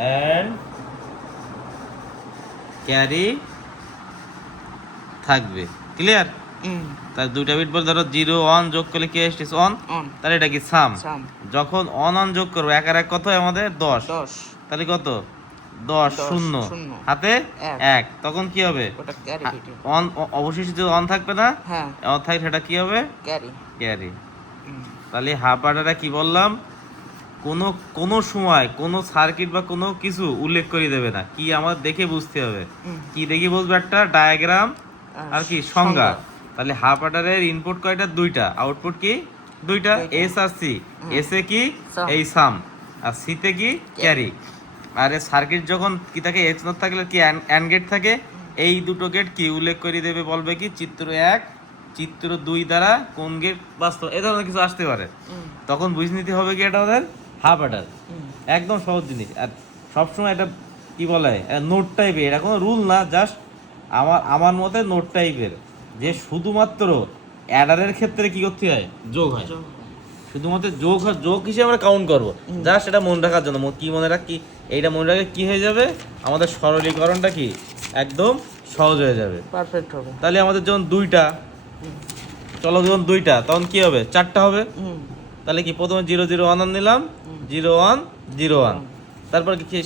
And carry থাকবে। Clear? তার দুইটা বিট বল, ধরো 0 1 যোগ করলে কি আসছে? অন। তাহলে এটা কি সাম। যখন অন অন যোগ করবো এক আর এক কত আমাদের 10, তাহলে কত 10 0 হাতে 1, তখন কি হবে? অন, অবশেষে যদি অন থাকবে না, অন থাকলে সেটা কি হবে? ক্যারি। তাহলে হাফ অ্যাডারটা কি বললাম? কোনো সময় কোনো সার্কিট বা কোনো কিছু উল্লেখ করে দেবে না, কি আমার দেখে বুঝতে হবে। কি দেখে বুঝবে? একটা ডায়াগ্রাম আর কি সংজ্ঞা। তাহলে হাফ অ্যাডারের ইনপুট কয়টা? দুইটা। আউটপুট কি? দুইটা, এস আর সি। এস এ কি? এই সাম, আর সিতে কি? ক্যারি। আর সার্কিট যখন কি থাকে, এক্স নট থাকলে কি অ্যান্ড গেট থাকে, এই দুটো গেট কি উল্লেখ করে দেবে? বলবে কি চিত্র 1 চিত্র 2 দ্বারা কোন গেট বাস্তব, এ ধরনের কিছু আসতে পারে। তখন বুঝে নিতে হবে কি এটা ওদের হাফ অ্যাডার। একদম সহজ জিনিস। আর সবসময় এটা কি বলে, নোট টাইপের, এটা কোনো রুল না, জাস্ট আমার মতে নোট টাইপের, যে শুধুমাত্র অ্যাডারের ক্ষেত্রে কি করতে হয়? যোগ হয়। শুধুমাত্র যোগ হিসেবে আমরা কাউন্ট করবো, জাস্ট এটা মনে রাখার জন্য। কি মনে রাখি? এইটা মনে রাখলে কি হয়ে যাবে? আমাদের সরলীকরণটা কি একদম সহজ হয়ে যাবে, পারফেক্ট হবে। তাহলে আমাদের যখন দুইটা, চলো যখন দুইটা, তখন কি হবে? 4টা হবে। তাহলে কি প্রথমে 0 0 1 নিলাম, 0 1 0 1, তারপর কি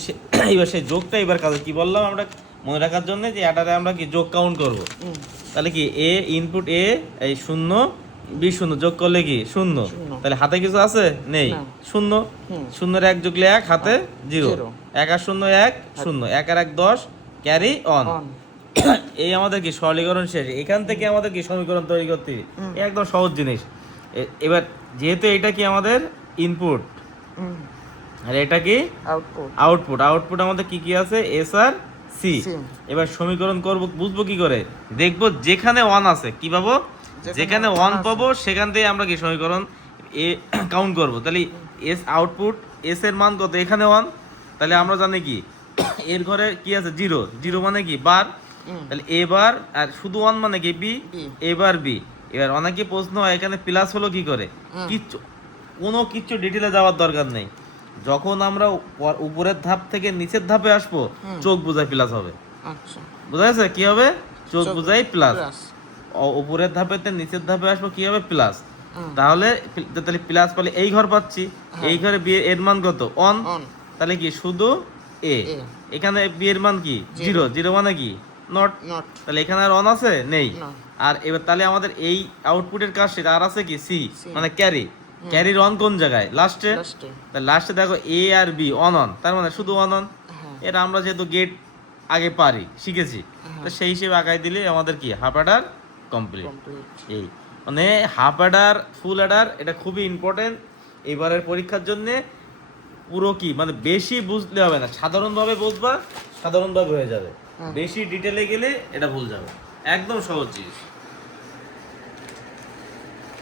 এবার সেই যোগটা এবার কাজে কি বললাম আমরা মনে রাখার জন্য, যে অ্যাডারে আমরা কি যোগ কাউন্ট করব। তাহলে কি এ ইনপুট এ, এই 0 বি 0 যোগ করলে কি 0, তাহলে হাতে কিছু আছে? নেই, 0 0 1 যোগলে 1, হাতে 0, 1 আর 0 1 0, 1 আর 1 10, ক্যারি অন। এই আমাদের কি সরলীকরণ শেষ। এখান থেকে আমাদের কি সমীকরণ তৈরি করতে একদম সহজ জিনিস। এবার যেহেতু এটা কি আমাদের ইনপুট আর এটা কি আউটপুট, আউটপুট আমাদের কি কি আছে? এস আর সি। এবার সমীকরণ করব, বুঝবো কি করে? দেখবো যেখানে 1 আছে কি পাবো? যেখানে 1 পাবো সেখান থেকে আমরা কি সমীকরণ এ কাউন্ট করব। তাহলে এস আউটপুট, এস এর মান কত? এখানে 1, তাহলে আমরা জানি কি এর ঘরে কি আছে? 0, 0 মানে কি বার, তাহলে এ বার, আর শুধু 1 মানে কি বি, এ বার বি। এবার অনেকে প্রশ্ন হয় এখানে প্লাস হলো কি করে? কিচ্ছু ডিটেলে যাওয়ার দরকার নেই। যখন আমরা উপরের ধাপ থেকে নিচের ধাপে আসবো, চোখ বুঝাই প্লাস হবে। বোঝা যাচ্ছে কি হবে? চোখ বুঝাই প্লাস। উপরের ধাপেতে নিচের ধাপে আসবো কি হবে? প্লাস। তাহলে প্লাস পেলে এই ঘর পাচ্ছি, এই ঘরে বি এর মান কত? 1, তাহলে কি শুধু এ। এখানে বি এর মান কি? 0, 0 মানে কি নট, তাহলে এখানে আর 1 আছে? নেই। আর এবার তাহলে আমাদের এই আউটপুটের কাজ সেটা আর আছে কি? সি, মানে ক্যারি। ক্যারির অন কোন জায়গায়? লাস্টে। তাহলে লাস্টে দেখো এ আর বি অন অন, তার মানে শুধু অন অন। এটা আমরা যেহেতু গেট আগে পারি, শিখেছি, তো সেই হিসেবে আগাই দিলে আমাদের কি হাফ অ্যাডার কমপ্লিট। এই মানে হাফ অ্যাডার, ফুল অ্যাডার, এটা খুবই ইম্পর্টেন্ট এবারের পরীক্ষার জন্য। পুরো কি মানে বেশি বুঝতে হবে না, সাধারণভাবে বুঝবা, সাধারণভাবে হয়ে যাবে। বেশি ডিটেলে গেলে এটা ভুল যাবে। একদম সহজ জিনিস।